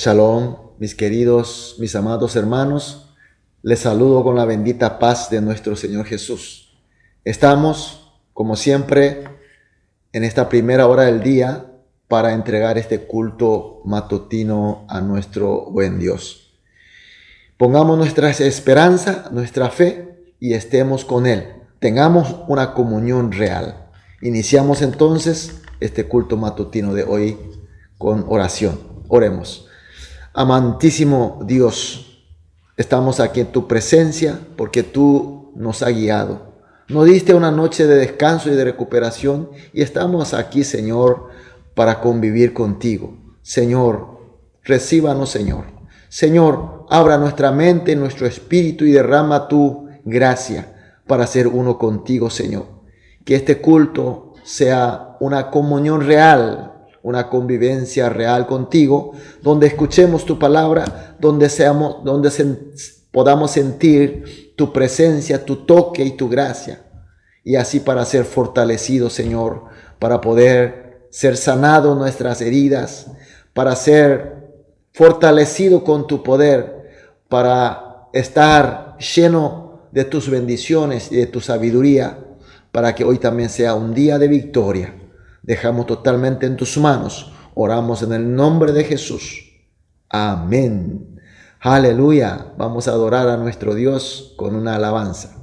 Shalom, mis queridos, mis amados hermanos. Les saludo con la bendita paz de nuestro Señor Jesús. Estamos, como siempre, en esta primera hora del día para entregar este culto matutino a nuestro buen Dios. Pongamos nuestra esperanza, nuestra fe y estemos con Él. Tengamos una comunión real. Iniciamos entonces este culto matutino de hoy con oración. Oremos. Amantísimo Dios, estamos aquí en tu presencia porque tú nos has guiado. Nos diste una noche de descanso y de recuperación y estamos aquí, Señor, para convivir contigo. Señor, recíbanos, Señor. Señor, abra nuestra mente, nuestro espíritu y derrama tu gracia para ser uno contigo, Señor. Que este culto sea una comunión real, una convivencia real contigo, donde escuchemos tu palabra, donde podamos sentir tu presencia, tu toque y tu gracia. Y así para ser fortalecidos, Señor, para poder ser sanado nuestras heridas, para ser fortalecido con tu poder, para estar lleno de tus bendiciones y de tu sabiduría, para que hoy también sea un día de victoria. Dejamos totalmente en tus manos. Oramos en el nombre de Jesús. Amén. Aleluya. Vamos a adorar a nuestro Dios con una alabanza.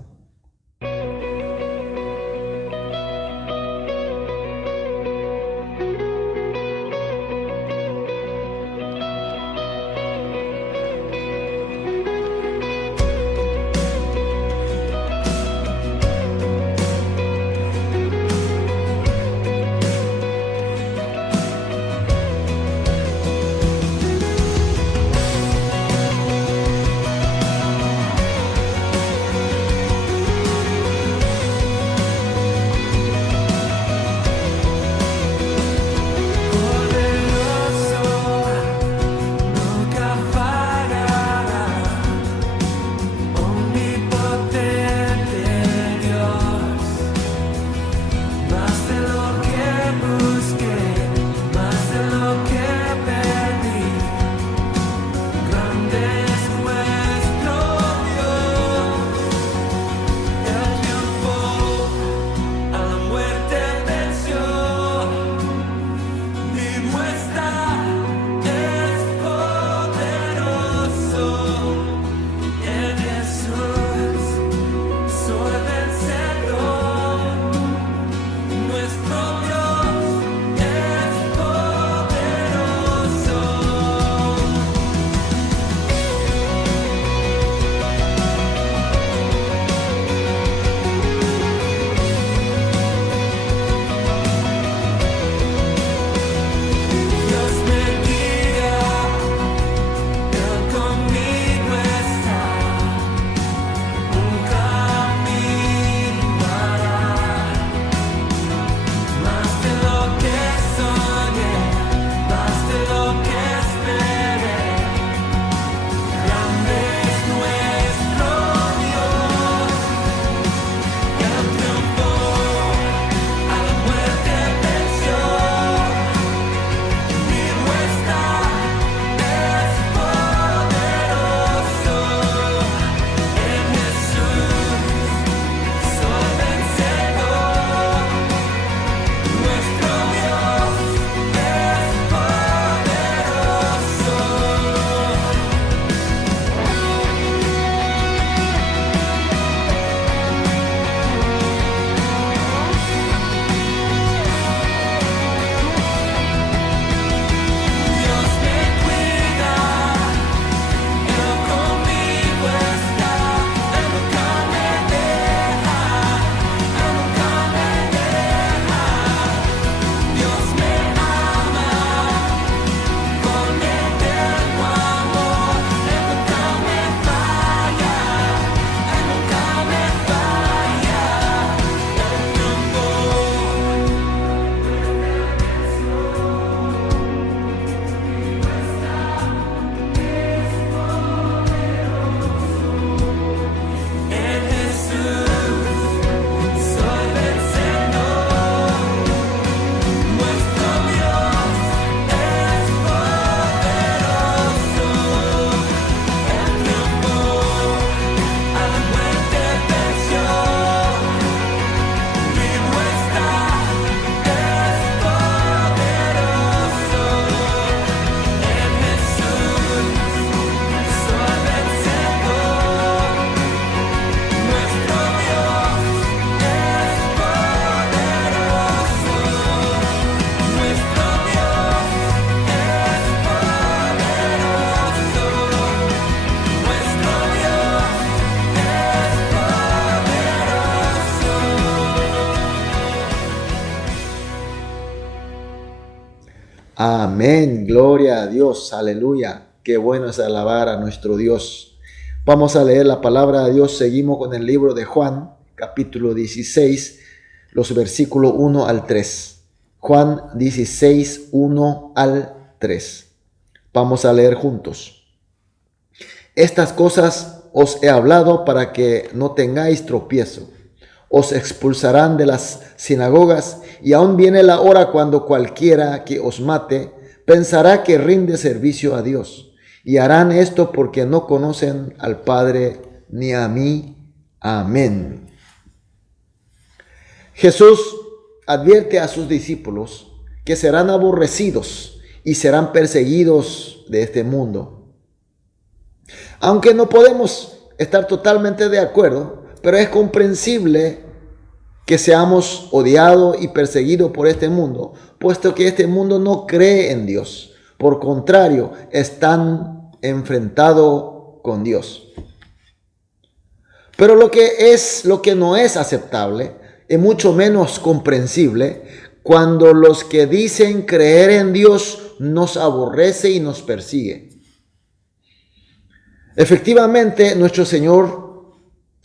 Amén. Gloria a Dios. Aleluya. Qué bueno es alabar a nuestro Dios. Vamos a leer la palabra de Dios. Seguimos con el libro de Juan, capítulo 16, los versículos 1 al 3. Juan 16, 1 al 3. Vamos a leer juntos. Estas cosas os he hablado para que no tengáis tropiezo. Os expulsarán de las sinagogas, y aún viene la hora cuando cualquiera que os mate pensará que rinde servicio a Dios. Y harán esto porque no conocen al Padre ni a mí. Amén. Jesús advierte a sus discípulos que serán aborrecidos y serán perseguidos de este mundo. Aunque no podemos estar totalmente de acuerdo, pero es comprensible que seamos odiados y perseguidos por este mundo, puesto que este mundo no cree en Dios. Por contrario, están enfrentados con Dios. Pero lo que no es aceptable y mucho menos comprensible, cuando los que dicen creer en Dios nos aborrece y nos persigue. Efectivamente, nuestro Señor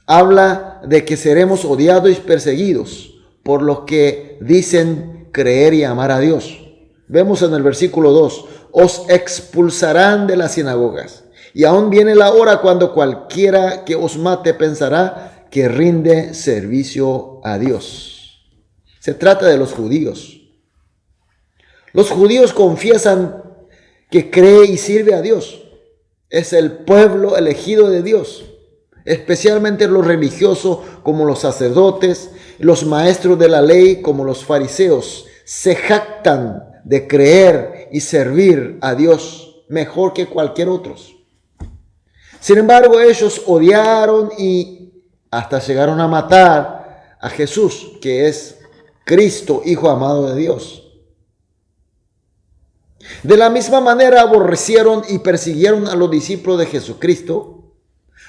habla de que seremos odiados y perseguidos por los que dicen creer y amar a Dios. Vemos en el versículo 2, os expulsarán de las sinagogas, y aún viene la hora cuando cualquiera que os mate pensará que rinde servicio a Dios. Se trata de los judíos. Los judíos confiesan que cree y sirve a Dios. Es el pueblo elegido de Dios. Especialmente los religiosos como los sacerdotes, los maestros de la ley como los fariseos, se jactan de creer y servir a Dios mejor que cualquier otro. Sin embargo, ellos odiaron y hasta llegaron a matar a Jesús, que es Cristo, Hijo amado de Dios. De la misma manera aborrecieron y persiguieron a los discípulos de Jesucristo.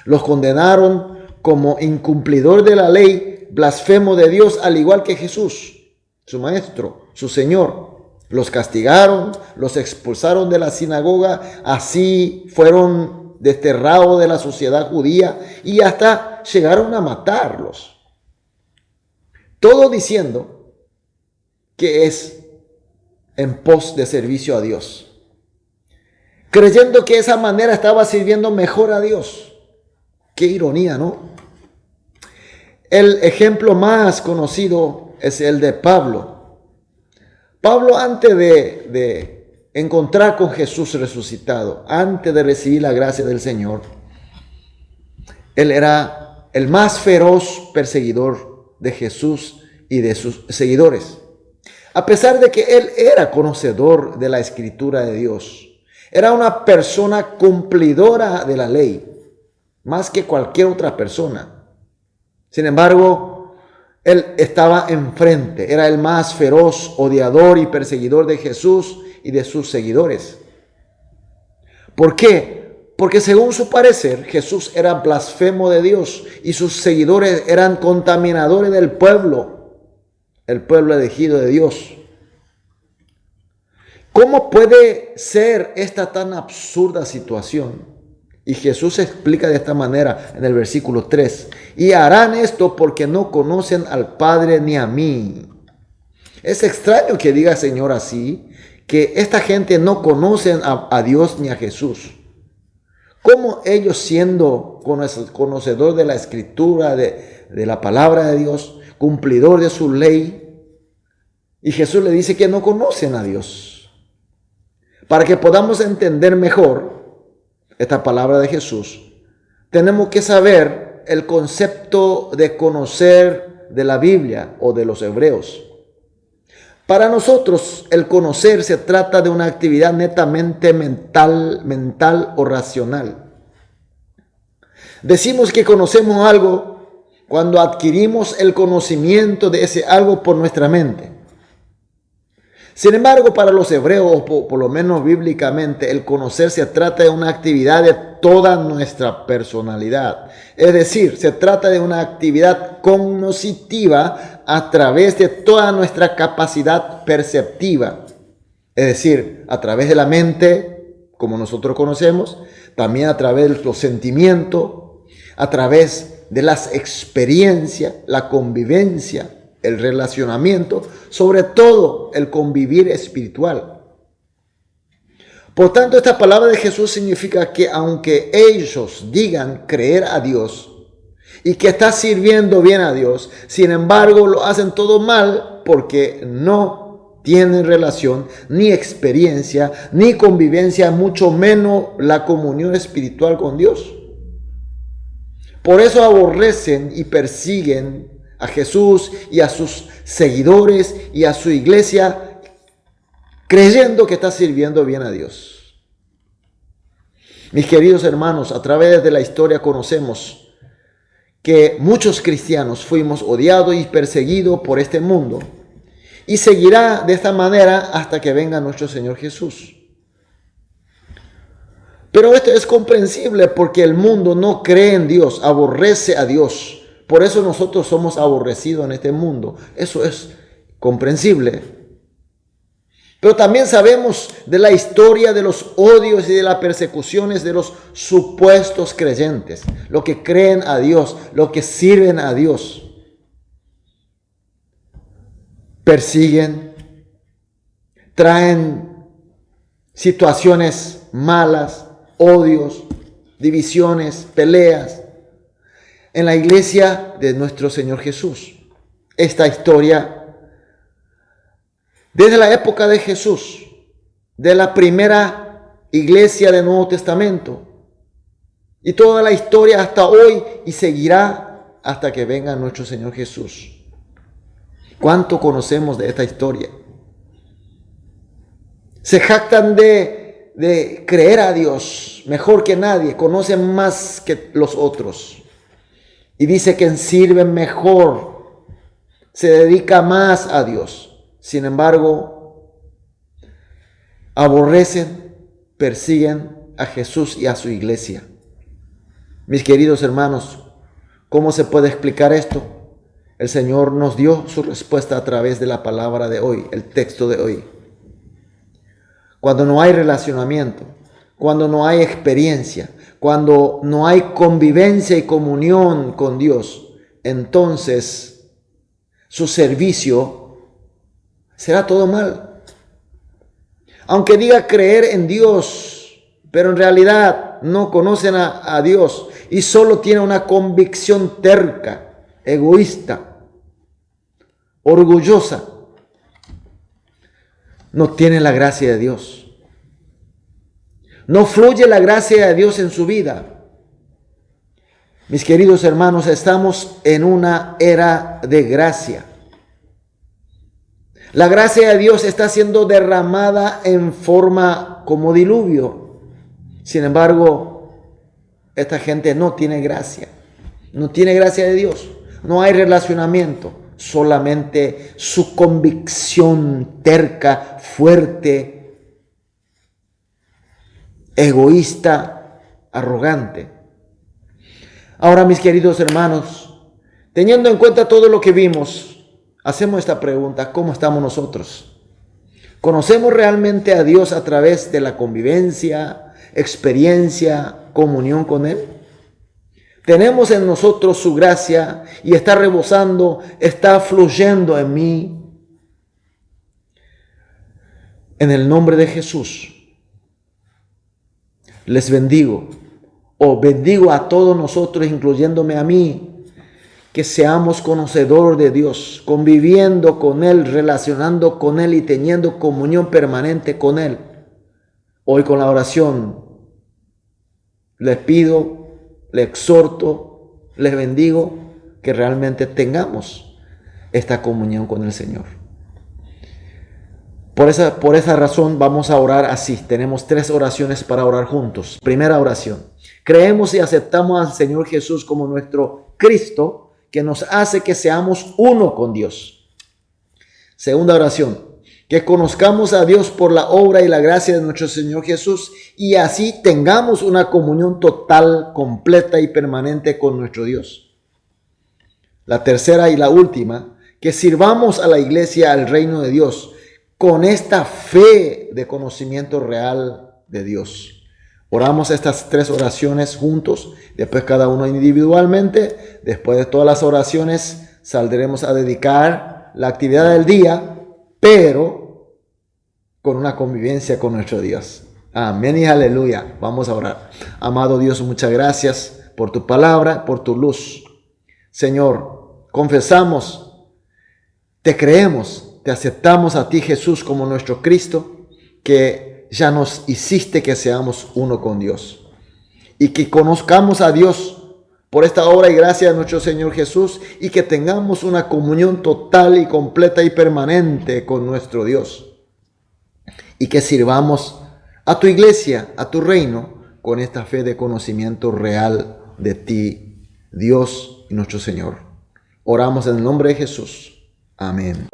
Los condenaron como incumplidor de la ley, blasfemo de Dios, al igual que Jesús, su maestro, su Señor. Los castigaron, los expulsaron de la sinagoga, así fueron desterrados de la sociedad judía y hasta llegaron a matarlos. Todo diciendo que es en pos de servicio a Dios, creyendo que de esa manera estaba sirviendo mejor a Dios. Qué ironía, ¿no? El ejemplo más conocido es el de Pablo. Pablo, antes de encontrar con Jesús resucitado, antes de recibir la gracia del Señor, él era el más feroz perseguidor de Jesús y de sus seguidores. A pesar de que él era conocedor de la Escritura de Dios, era una persona cumplidora de la ley, más que cualquier otra persona. Sin embargo, él estaba enfrente, era el más feroz, odiador y perseguidor de Jesús y de sus seguidores. ¿Por qué? Porque según su parecer, Jesús era blasfemo de Dios y sus seguidores eran contaminadores del pueblo, el pueblo elegido de Dios. ¿Cómo puede ser esta tan absurda situación? Y Jesús explica de esta manera en el versículo 3. Y harán esto porque no conocen al Padre ni a mí. Es extraño que diga el Señor así, que esta gente no conocen a Dios ni a Jesús. ¿Cómo ellos, siendo conocedor de la Escritura, de la palabra de Dios, cumplidor de su ley, y Jesús le dice que no conocen a Dios? Para que podamos entender mejor esta palabra de Jesús, tenemos que saber el concepto de conocer de la Biblia o de los hebreos. Para nosotros, el conocer se trata de una actividad netamente mental o racional. Decimos que conocemos algo cuando adquirimos el conocimiento de ese algo por nuestra mente. Sin embargo, para los hebreos, por lo menos bíblicamente, el conocer se trata de una actividad de toda nuestra personalidad. Es decir, se trata de una actividad cognitiva a través de toda nuestra capacidad perceptiva. Es decir, a través de la mente, como nosotros conocemos, también a través de los sentimientos, a través de las experiencias, la convivencia, el relacionamiento, sobre todo el convivir espiritual. Por tanto, esta palabra de Jesús significa que aunque ellos digan creer a Dios y que está sirviendo bien a Dios, sin embargo lo hacen todo mal porque no tienen relación, ni experiencia, ni convivencia, mucho menos la comunión espiritual con Dios. Por eso aborrecen y persiguen a Jesús y a sus seguidores y a su iglesia, creyendo que está sirviendo bien a Dios. Mis queridos hermanos, a través de la historia conocemos que muchos cristianos fuimos odiados y perseguidos por este mundo, y seguirá de esta manera hasta que venga nuestro Señor Jesús. Pero esto es comprensible porque el mundo no cree en Dios, aborrece a Dios. Por eso nosotros somos aborrecidos en este mundo. Eso es comprensible. Pero también sabemos de la historia de los odios y de las persecuciones de los supuestos creyentes, los que creen a Dios, los que sirven a Dios. Persiguen, traen situaciones malas, odios, divisiones, peleas en la iglesia de nuestro Señor Jesús. Esta historia, desde la época de Jesús, de la primera iglesia del Nuevo Testamento, y toda la historia hasta hoy, y seguirá hasta que venga nuestro Señor Jesús. ¿Cuánto conocemos de esta historia? Se jactan de creer a Dios mejor que nadie, conocen más que los otros. Y dice que sirven mejor, se dedica más a Dios. Sin embargo, aborrecen, persiguen a Jesús y a su iglesia. Mis queridos hermanos, ¿cómo se puede explicar esto? El Señor nos dio su respuesta a través de la palabra de hoy, el texto de hoy. Cuando no hay relacionamiento, cuando no hay experiencia, cuando no hay convivencia y comunión con Dios, entonces su servicio será todo mal. Aunque diga creer en Dios, pero en realidad no conocen a Dios y solo tiene una convicción terca, egoísta, orgullosa, no tiene la gracia de Dios. No fluye la gracia de Dios en su vida. Mis queridos hermanos, estamos en una era de gracia. La gracia de Dios está siendo derramada en forma como diluvio. Sin embargo, esta gente no tiene gracia. No tiene gracia de Dios. No hay relacionamiento. Solamente su convicción terca, fuerte, egoísta, arrogante. Ahora, mis queridos hermanos, teniendo en cuenta todo lo que vimos, hacemos esta pregunta: ¿cómo estamos nosotros? ¿Conocemos realmente a Dios a través de la convivencia, experiencia, comunión con Él? ¿Tenemos en nosotros su gracia y está rebosando, está fluyendo en mí? En el nombre de Jesús, les bendigo, o bendigo a todos nosotros, incluyéndome a mí, que seamos conocedores de Dios, conviviendo con Él, relacionando con Él y teniendo comunión permanente con Él. Hoy con la oración les pido, les exhorto, les bendigo que realmente tengamos esta comunión con el Señor. Por esa razón vamos a orar así. Tenemos 3 oraciones para orar juntos. Primera oración: creemos y aceptamos al Señor Jesús como nuestro Cristo, que nos hace que seamos uno con Dios. Segunda oración: que conozcamos a Dios por la obra y la gracia de nuestro Señor Jesús y así tengamos una comunión total, completa y permanente con nuestro Dios. La tercera y la última: que sirvamos a la iglesia, al reino de Dios, con esta fe de conocimiento real de Dios. Oramos estas 3 oraciones juntos, después cada uno individualmente. Después de todas las oraciones saldremos a dedicar la actividad del día, pero con una convivencia con nuestro Dios. Amén y aleluya. Vamos a orar. Amado Dios, muchas gracias por tu palabra, por tu luz. Señor, confesamos, te creemos, te aceptamos a ti, Jesús, como nuestro Cristo, que ya nos hiciste que seamos uno con Dios y que conozcamos a Dios por esta obra y gracia de nuestro Señor Jesús, y que tengamos una comunión total y completa y permanente con nuestro Dios, y que sirvamos a tu iglesia, a tu reino, con esta fe de conocimiento real de ti, Dios y nuestro Señor. Oramos en el nombre de Jesús. Amén.